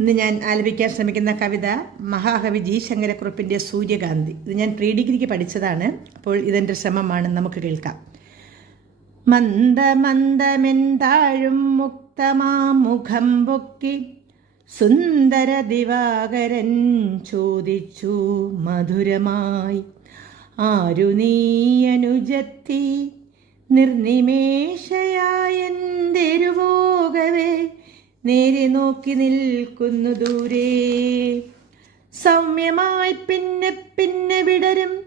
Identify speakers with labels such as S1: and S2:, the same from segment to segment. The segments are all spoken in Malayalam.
S1: ഇന്ന് ഞാൻ ആലപിക്കാൻ ശ്രമിക്കുന്ന കവിത മഹാകവി ജി ശങ്കരക്കുറുപ്പിന്റെ സൂര്യകാന്തി. ഇത് ഞാൻ പ്രീ ഡിഗ്രിക്ക് പഠിച്ചതാണ്. അപ്പോൾ ഇതെന്റെ ശ്രമമാണ്. നമുക്ക് കേൾക്കാം. മന്ദമന്ദമെന്താഴും മുക്തമാ മുഖം പൊക്കി സുന്ദര ദിവാകരൻ ചോദിച്ചു മധുരമായി. ആരു നീയനുജത്തി നിർനിമേഷയായെന്തെരുവോ? നേരെ നോക്കി നിൽക്കുന്നു ദൂരെ. സൗമ്യമായി പിന്നെ പിന്നെ വിടരും.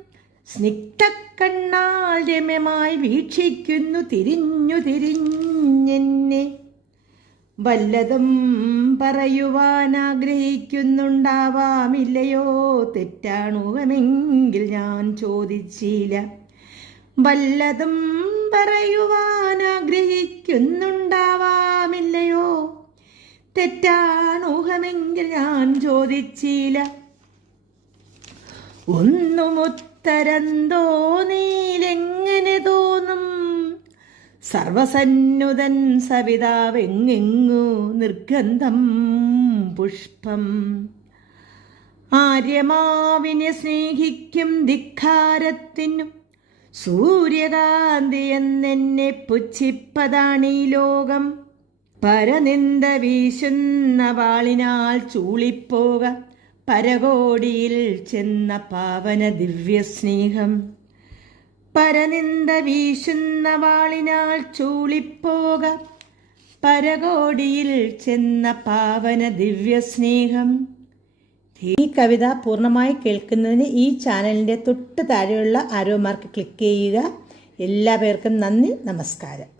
S1: സ്നിഗ്ധ കണ്ണാൽ രമ്യമായി വീക്ഷിക്കുന്നു തിരിഞ്ഞു തിരിഞ്ഞെന്നെ. വല്ലതും പറയുവാൻ ആഗ്രഹിക്കുന്നുണ്ടാവാമില്ലയോ? തെറ്റാണുവമെങ്കിൽ ഞാൻ ചോദിച്ചില്ല. വല്ലതും പറയുവാൻ ആഗ്രഹിക്കുന്നുണ്ടാവാമില്ലയോ തെറ്റാണൂഹമെങ്കിൽ ഞാൻ ചോദിച്ചില്ല. ഒന്നും ഉത്തരം തോന്നിയിലെങ്ങനെ തോന്നും? സർവസന്നുതൻ സവിതാവെങ്ങെങ്ങു നിർഗന്ധം പുഷ്പം? ആര്യമാവിനെ സ്നേഹിക്കും ധിക്കാരത്തിനും സൂര്യകാന്തി എന്നെ പുച്ഛിപ്പതാണീ ലോകം. പരനിന്ദ വീശുന്ന വാളിനാൽ ചൂളിപ്പോക പരകോടിയിൽ ചെന്ന പാവന ദിവ്യസ്നേഹം. പരനിന്ദ വീശുന്ന വാളിനാൽ ചൂളിപ്പോക പരകോടിയിൽ ചെന്ന പാവന ദിവ്യസ്നേഹം. ഈ കവിത പൂർണമായി കേൾക്കുന്നതിന് ഈ ചാനലിന്റെ തൊട്ട് താഴെയുള്ള ആരോ മാർക്ക് ക്ലിക്ക് ചെയ്യുക. എല്ലാ പേർക്കും നന്ദി നമസ്കാരം.